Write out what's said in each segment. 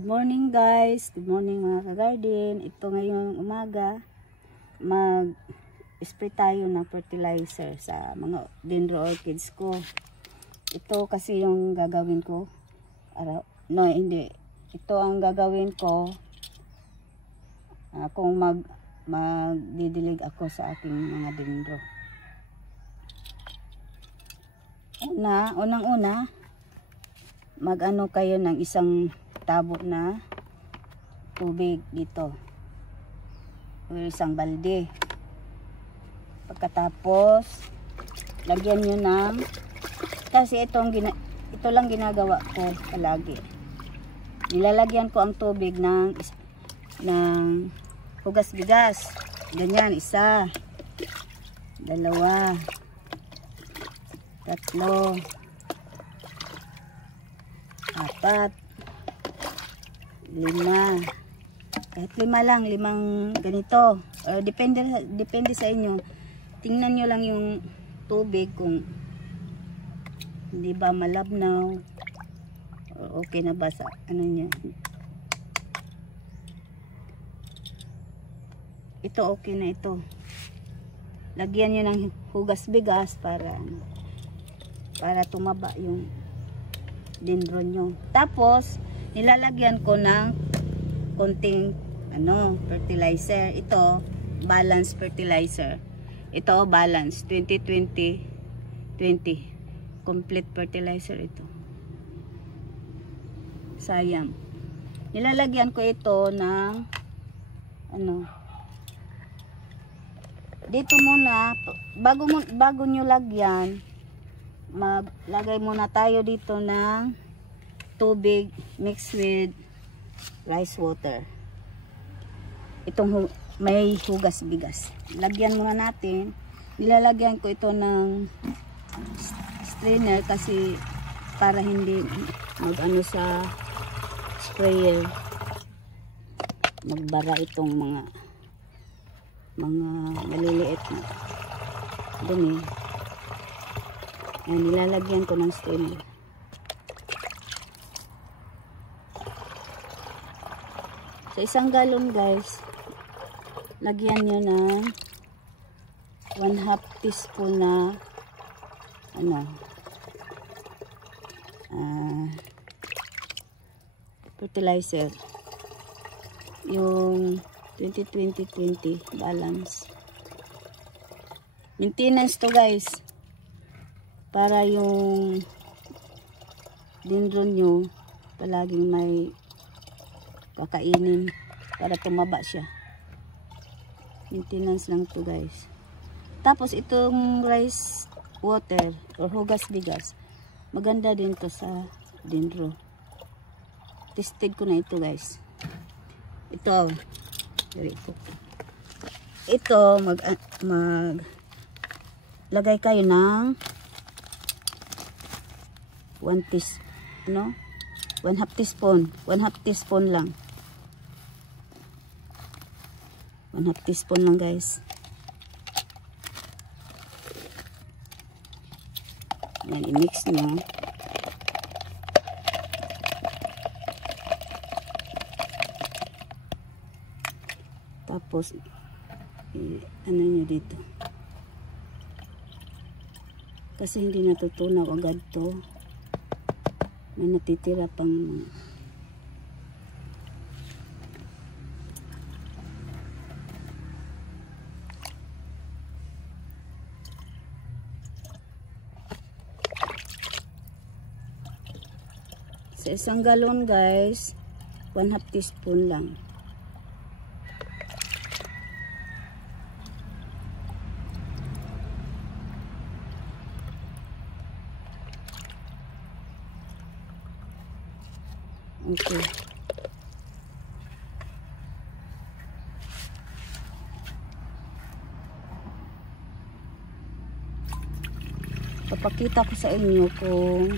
Good morning guys, good morning mga ka-garden. Ito ngayong umaga, mag-spray tayo ng fertilizer sa mga dendro orchids ko. Ito kasi yung gagawin ko. No, hindi. Ito ang gagawin ko kung magdidilig ako sa aking mga dendro. Unang-una, mag-ano kayo ng isang tabo na tubig dito o isang balde. Pagkatapos lagyan nyo ng, kasi ito lang ginagawa ko palagi, nilalagyan ko ang tubig ng hugas bigas. Ganyan, 1, 2, 3, 4, 5, kahit 5 lang, 5 ganito. Depende sa inyo. Tingnan nyo lang yung tubig kung hindi ba malabnaw o okay na ba sa ano niya. Ito okay na ito. Lagyan nyo ng hugas bigas para tumaba yung dendron nyo. Tapos nilalagyan ko ng konting fertilizer. Ito balance fertilizer. Ito balance 20-20-20 complete fertilizer ito. Sayang. Nilalagyan ko ito ng dito muna bago nyo lagyan, maglagay muna tayo dito ng tubig mixed with rice water. Itong may hugas bigas. Lagyan muna natin. Nilalagyan ko ito ng strainer kasi para hindi mag-ano sa sprayer, magbara itong mga maliliit na dumi. Ayan, nilalagyan ko ng strainer. Sa isang galon guys, lagyan nyo ng 1/2 teaspoon na fertilizer, yung 20-20-20 balance. Maintenance to guys, para yung dendron nyo palaging may kakainin para tumaba siya. Maintenance lang to guys. Tapos itong rice water or hugas bigas, maganda din to sa dendro. Tested ko na ito guys. Ito lagay kayo ng 1/2 teaspoon. 1/2 teaspoon lang. 1/2 teaspoon lang guys. Yan, i-mix nyo. Tapos ano nyo dito, kasi hindi natutunaw agad to, may natitira pang sa isang galon guys, 1/2 teaspoon lang. Okay. Papakita ko sa inyo kung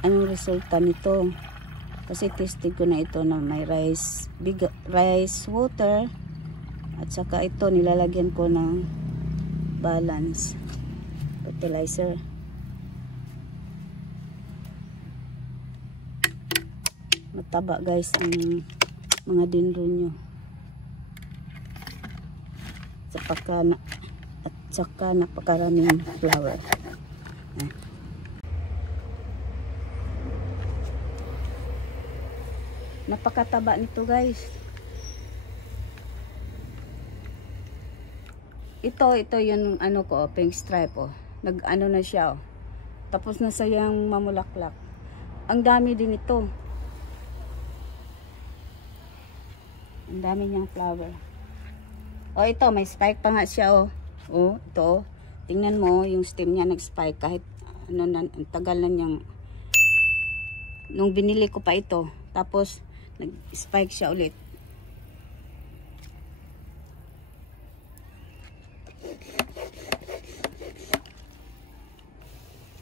anong resulta nito. Kasi tested ko na ito na may rice water at saka ito nilalagyan ko ng balance fertilizer. mataba guys ang mga dendron nyo. At saka napakaraming flower. Napakataba nito guys. Ito yung ano ko, pink stripe oh. Nag-ano na siya oh. Tapos na sayang mamulaklak. Ang dami din ito. Ang dami niyang flower. O ito, may spike pa nga siya oh. Oh, ito oh. Tingnan mo yung stem niya nag-spike kahit ano na, ang tagal na niyang nung binili ko pa ito. Tapos nag-spike siya ulit.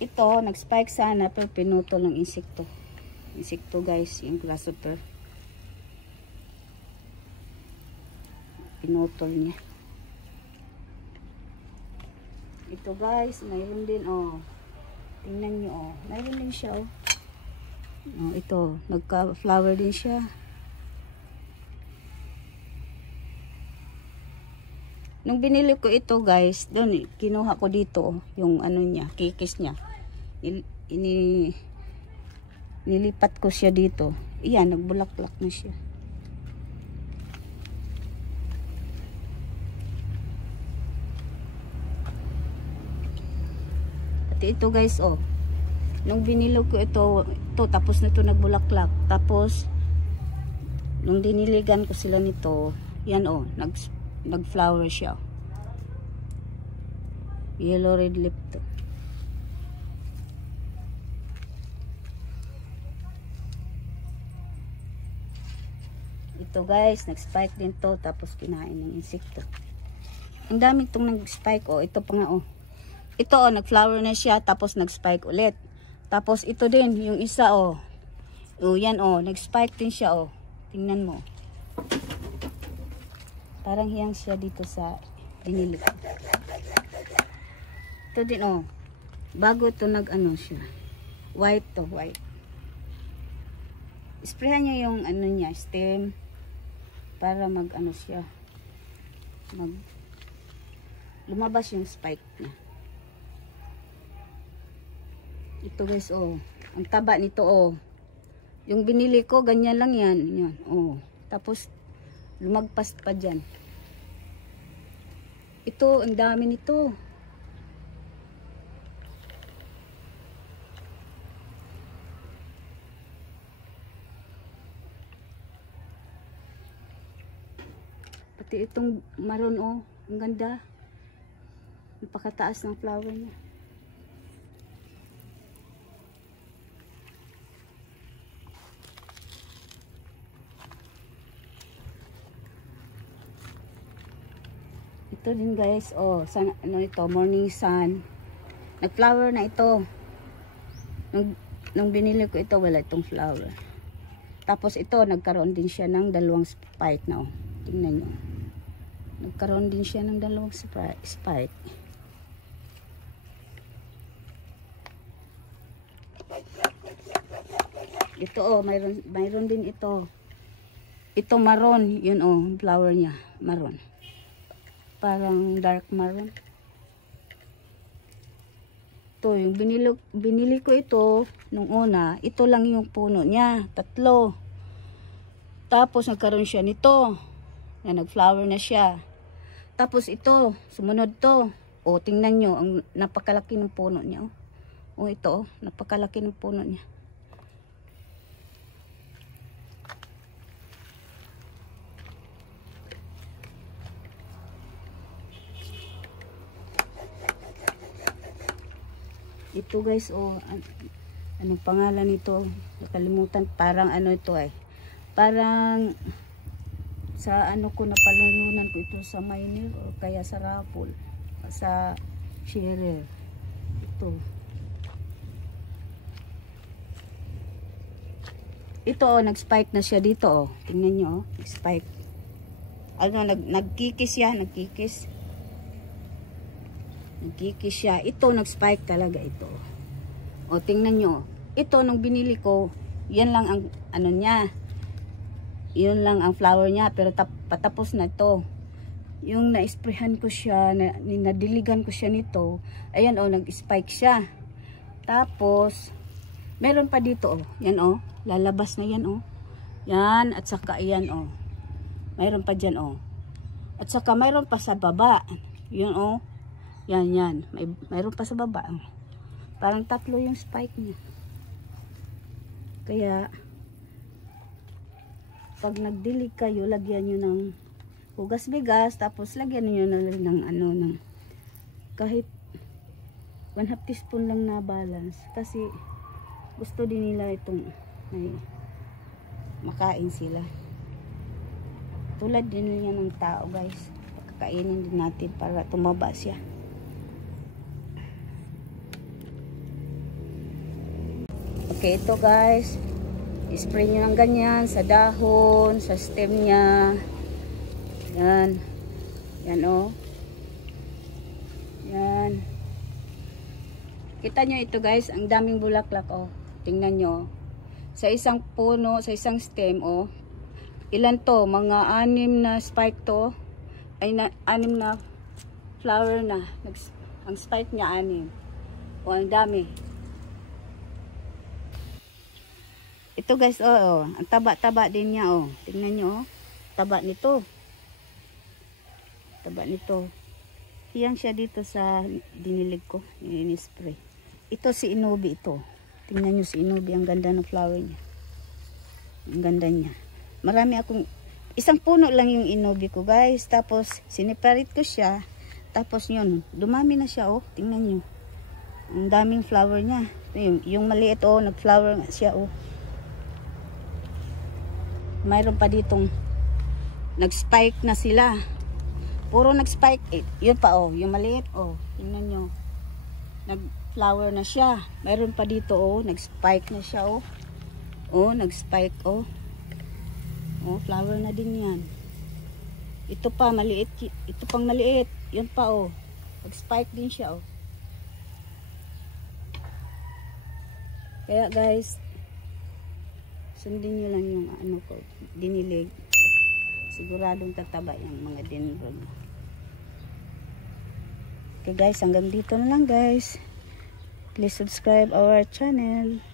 Ito, nag-spike sana pero pinutol ng insekto. Insekto guys, yung grasshopper. Pinutol niya. Ito guys, mayroon din oh. Tingnan niyo oh. Mayroon din siya oh. Oh, ito, nagka-flower din siya. Nung binili ko ito guys, doon kinuha ko dito oh, yung ano niya, kikis niya. Nilipat ko siya dito. Iyan, nagbulaklak na siya. Ito guys oh, nung binilog ko ito tapos nito nagbulaklak, tapos nung diniligan ko sila nito, yan oh, nag-flower siya. Yellow red lip to. Ito guys, nag-spike din to, tapos kinain ng insekto. Ang dami itong nag-spike oh, ito pa nga oh. Ito oh, nag-flower na siya, tapos nag-spike ulit. Tapos ito din, yung isa oh. Oh, yan oh, nag-spike din siya oh. Tingnan mo. Parang hiyang siya dito sa binili ko. Ito din oh. Bago ito nag-ano siya. White to, white. Sprayan niyo yung ano niya, stem. Para mag-ano siya. Lumabas yung spike niya. Ito guys oh, ang taba nito oh. Yung binili ko ganyan lang yan, yan oh. Tapos lumagpas pa diyan. Ito ang dami nito. Pati itong maroon oh, ang ganda. Napakataas ng flower niya. Ito din guys, oh, ano ito, morning sun. Nag-flower na ito. Nung binili ko ito, wala itong flower. Tapos ito, nagkaroon din siya ng dalawang spike na, oh. Tingnan nyo. Nagkaroon din siya ng dalawang spike. Ito, oh, mayroon din ito. Ito maroon, yun oh, flower niya, maroon. Parang dark maroon. Ito, yung binili ko ito nung una, ito lang yung puno niya, 3. Tapos nagkaroon siya nito, na nag-flower na siya. Tapos ito, sumunod to. O, tingnan nyo, ang napakalaki ng puno niya. O, ito, napakalaki ng puno niya. Ito guys, oh, anong pangalan nito? Nakalimutan, parang ano ito eh. Parang sa ano ko napalalunan ko ito sa minor o kaya sa raffle, sa sharer. Ito. Ito oh, nag-spike na siya dito oh. Tingnan nyo oh, nag-spike. Ano, nagkikis siya, nagkikis. Nagkikis siya. Ito, nag-spike talaga ito. O, tingnan nyo. Ito, nung binili ko, Yan lang ang ano niya. Yun lang ang flower niya, pero patapos na to. Yung na-sprayhan ko siya, nadiligan ko siya nito, ayan oh, nag-spike siya. Tapos, meron pa dito oh, yan oh, lalabas na yan oh. Yan, at saka ayan oh. Mayroon pa dyan oh. At saka mayroon pa sa baba. Yun oh. Yan. Mayroon pa sa baba oh. Parang 3 yung spike niya. Kaya, pag nagdilig kayo, lagyan nyo ng hugas bigas, tapos lagyan nyo na rin ng ano, ng kahit 1/2 teaspoon lang na balance. Kasi, gusto din nila itong may makain sila. Tulad din niya ng tao guys. Kakainin din natin para tumaba siya. Okay, ito guys. Spray nyo ng ganyan sa dahon, sa stem niya. Yan. Yan o. Yan. Kita nyo ito guys. Ang daming bulaklak o. Tingnan nyo. Sa isang puno, sa isang stem o. Ilan to? Mga 6 na spike to. Ay, 6 na flower na. Ang spike niya 6. O, ang dami. Ito guys, oh, ang taba-taba din niya, oh. Tingnan nyo, oh. Taba nito. Taba nito. Hiyang siya dito sa dinilig ko, ini-spray. Ito si Inubi ito. Tingnan nyo si Inubi, ang ganda ng flower niya. Ang ganda niya. Marami akong, isang puno lang yung Inubi ko, guys. Tapos, siniparate ko siya. Tapos yun, dumami na siya, oh. Tingnan nyo. Ang daming flower niya. Yung maliit, oh, nag-flower siya, oh. Mayroon pa ditong nag-spike na sila. Puro nag-spike. Yun pa oh, yung maliit oh. Tingnan nyo. Nag-flower na siya. Mayroon pa dito oh, nag-spike na siya oh. Oh, nag-spike oh. Oh, flower na din yan. Ito pa maliit, ito pang maliit. Yun pa oh. Nag-spike din siya oh. Kaya guys, sundin nyo lang yung ano ko, dinilig. Siguradong tataba yung mga dendron. Okay guys, hanggang dito na lang guys. Please subscribe our channel.